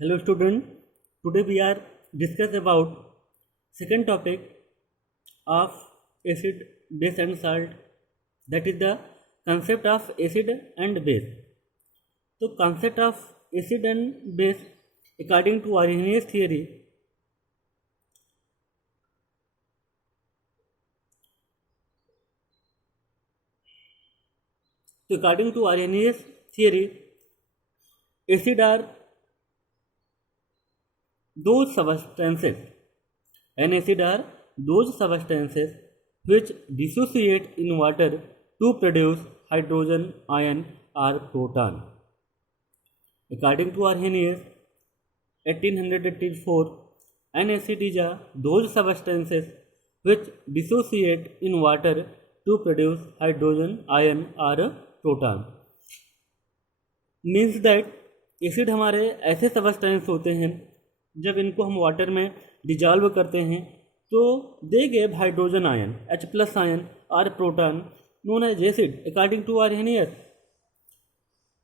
Hello student, today we are discuss about second topic of acid, base and salt, that is the concept of acid and base. So concept of acid and base according to Arrhenius theory, acid are those substances and acid are those substances which dissociate in water to produce hydrogen, ion or proton. According to Arrhenius 1884, an acid is those substances which dissociate in water to produce hydrogen, ion or proton. Means that acid हमारे ऐसे substance होते हैं जब इनको हम water में dissolve करते हैं तो they give hydrogen ion H+ ion और proton known as acid according to Arrhenius.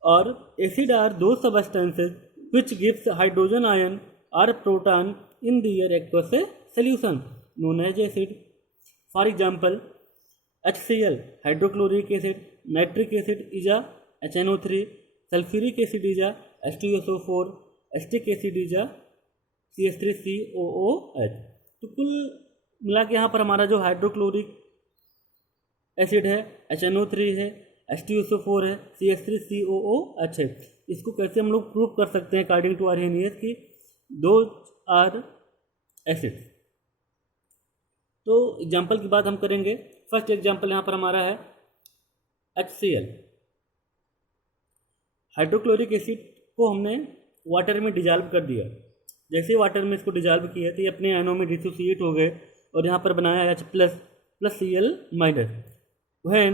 और acid are those substances which gives hydrogen ion और proton in their aqueous solution known as acid. For example HCl hydrochloric acid, nitric acid is HNO3, sulphuric acid is H2SO4, acetic acid is CH3COOH. तो कुल मिला के यहाँ पर हमारा जो hydrochloric acid है HNO3 है, H2SO4 है, CH3COOH है. इसको कैसे हम लोग प्रूव कर सकते हैं अकॉर्डिंग टू आर्हेनियस की दो आर एसिड. तो एग्जाम्पल की बात हम करेंगे. फर्स्ट एग्जाम्पल यहाँ पर हमारा है HCl. हाइड्रोक्लोरिक एसिड को हमने वाटर में डिजॉल्व कर दिया. जैसे वाटर में इसको डिजॉल्व किया तो ये अपने आयनों में डिसोसिएट हो गए और यहाँ पर बनाया H+ + Cl-. When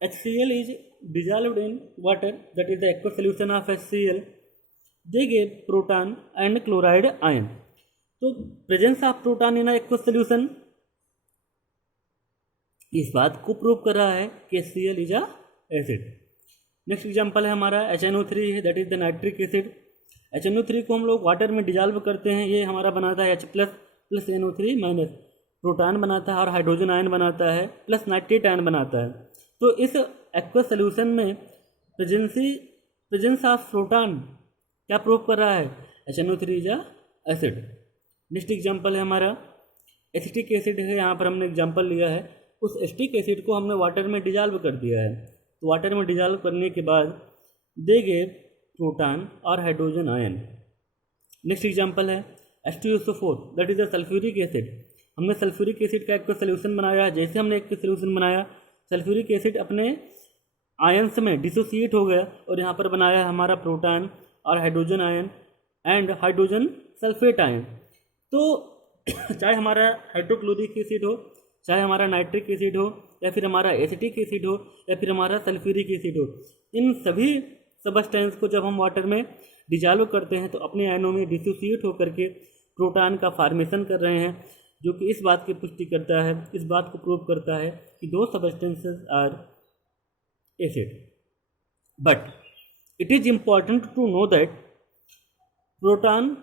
HCl is dissolved in water, that is the aqueous solution of HCl, they give proton and chloride ion. तो presence of proton in aqueous solution इस बात को प्रूव कर रहा है कि HCl is acid. Next example है हमारा HNO3 है, that is the nitric acid. HNO3 को हम लोग वाटर में डिजॉल्व करते हैं, ये हमारा बनाता है H+ + NO3-, प्रोटॉन बनाता है और हाइड्रोजन आयन बनाता है प्लस नाइट्रेट आयन बनाता है. तो इस एक्वस सॉल्यूशन में प्रेजेंस ऑफ प्रोटॉन क्या प्रूव कर रहा है? HNO3 is acid. Next example है हमारा एसिटिक एसिड है. यहाँ पर हमने एग्जांपल लिया है, उस एसिटिक एसिड को हमने वाटर में डिजॉल्व कर दिया है. तो वाटर में डिजॉल्व करने के बाद दे गिव प्रोटॉन और हाइड्रोजन आयन. नेक्स्ट एग्जांपल है H2SO4, that is the sulphuric acid. हमने सल्फ्यूरिक एसिड का एक सोल्यूशन बनाया. जैसे हमने एक सोल्यूशन बनाया, सल्फ्यूरिक एसिड अपने आयंस में डिसोसिएट हो गया और यहाँ पर बनाया हमारा प्रोटॉन और hydrogen ion and hydrogen sulphate ion. तो चाहे हमारा हाइड्रोक्लोरिक एसिड हो, चाहे हमारा नाइट्रिक एसिड हो, या फिर हमारा एसिटिक एसिड हो, या फिर हमारा सल्फ्यूरिक एसिड हो, इन सभी सबस्टेंस को जब हम वाटर में डिजॉल्व करते हैं तो अपने आयनों में डिसोसिएट होकर के प्रोटॉन का फॉर्मेशन कर रहे हैं, जो कि इस बात की पुष्टि करता है, इस बात को प्रूव करता है कि those substances are acid. But it is important to know that proton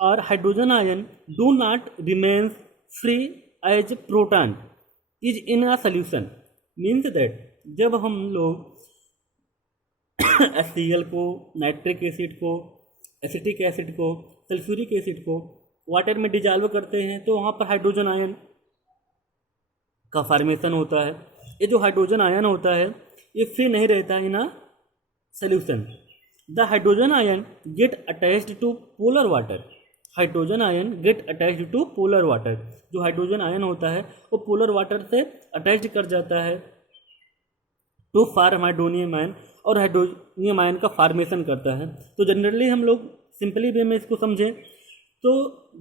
और hydrogen ion do not remains free as proton is in a solution. Means that जब हम लोग HCl को, नाइट्रिक एसिड को, एसिटिक एसिड को, sulphuric acid को water में dissolve करते हैं तो वहाँ पर हाइड्रोजन आयन का फॉर्मेशन होता है. ये जो हाइड्रोजन आयन होता है ये फ्री नहीं रहता in a solution. The hydrogen ion get attached to polar water. Hydrogen ion get attached to polar water. जो हाइड्रोजन आयन होता है वो पोलर वाटर से अटैच कर जाता है टू फॉर्म हाइड्रोनियम आयन, और हाइड्रोनियम आयन का फॉर्मेशन करता है. तो जनरली हम लोग सिंपली वे में इसको समझें तो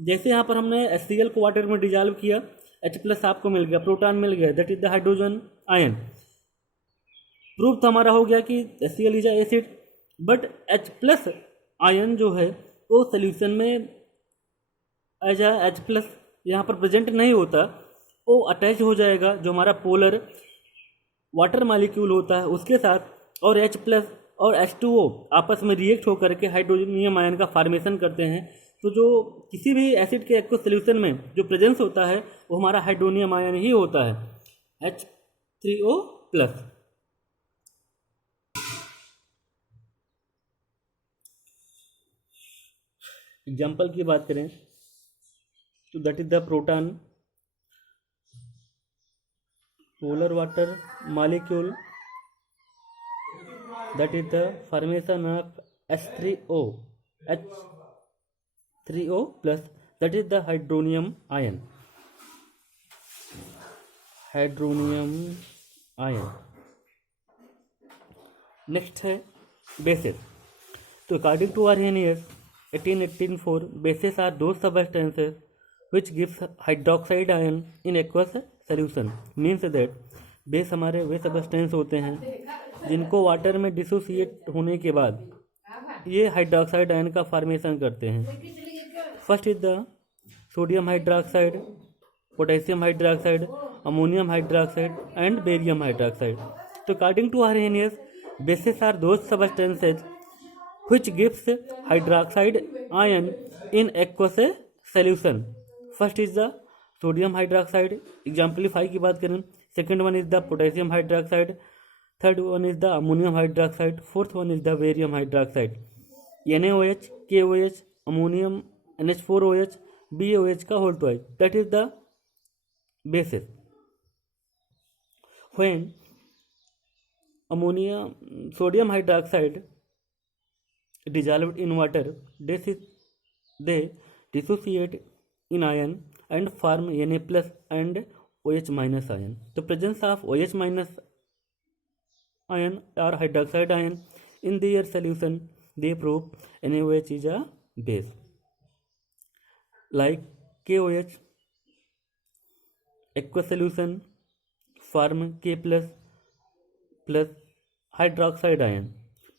जैसे यहाँ पर हमने HCl को वाटर में डिजॉल्व किया, H+ आपको मिल गया, प्रोटॉन मिल गया, that is the hydrogen ion. Proof तो हमारा हो गया कि HCl is acid. But H+ ion जो है वो सोल्यूशन में एज H+ यहाँ पर प्रेजेंट नहीं होता, वो अटैच हो जाएगा जो हमारा पोलर वाटर मालिक्यूल होता है उसके साथ, और H+ और H2O आपस में रिएक्ट होकर के हाइड्रोनियम आयन का फॉर्मेशन करते हैं। तो जो किसी भी एसिड के एक्वस सॉल्यूशन में जो प्रेजेंस होता है वो हमारा हाइड्रोनियम आयन ही होता है, H3O प्लस। एग्जाम्पल की बात करें तो that is the proton polar water molecule, that is the formation of H3O plus, that is the hydronium ion। Next है बेसिस। तो according to Arrhenius 1884 bases are those substances which gives hydroxide ion in aqueous solution, means that base हमारे वे substance होते हैं जिनको water में dissociate होने के बाद ये हाइड्रोक्साइड आयन का फॉर्मेशन करते हैं। First is the sodium hydroxide, potassium hydroxide, ammonium hydroxide and barium hydroxide. तो according to Arrhenius bases are those substances which gives hydroxide ion in aqueous solution। First is the sodium hydroxide, exemplify की बात करें, second one is the potassium hydroxide, third one is the ammonium hydroxide, fourth one is the barium hydroxide. NaOH, KOH, ammonium, NH4OH, BOH का whole twice, that is the basis. When ammonia sodium hydroxide dissolved in water, they dissociate in ion and form Na plus and OH minus ion। The presence of OH minus ion or hydroxide ion in their solution, they prove NaOH is a base। Like KOH aqueous solution form K plus plus hydroxide ion।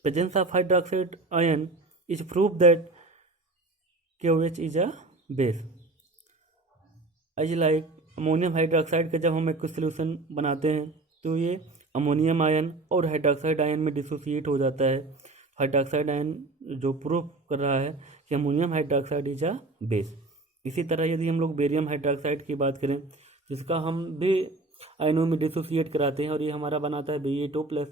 Presence of hydroxide ion is proof that KOH is a base। as like ammonium hydroxide का जब हम एक solution बनाते हैं तो ये ammonium ion और hydroxide ion में डिसोसिएट हो जाता है। हाइड्रोक्साइड आयन जो प्रूव कर रहा है कि ammonium hydroxide is a base. इसी तरह यदि हम लोग बेरियम हाइड्रोक्साइड की बात करें जिसका हम भी आयनों में डिसोसिएट कराते हैं और ये हमारा बनाता है Ba2 प्लस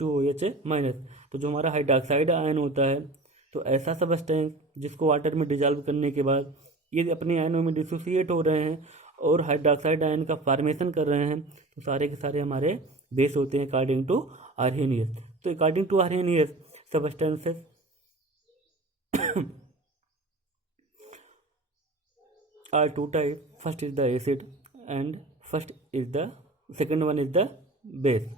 2OH माइनस। तो जो हमारा हाइड्रोक्साइड आयन होता है तो ऐसा सबस्टेंस जिसको वाटर में डिजॉल्व करने के बाद ये अपने आयनों में डिसोसिएट हो रहे हैं और हाइड्रोक्साइड आयन का फॉर्मेशन कर रहे हैं तो सारे के सारे हमारे बेस होते हैं अकॉर्डिंग टू आर्हेनियस। तो according to Arrhenius substances are two type, first is the acid and first is the second one is the base.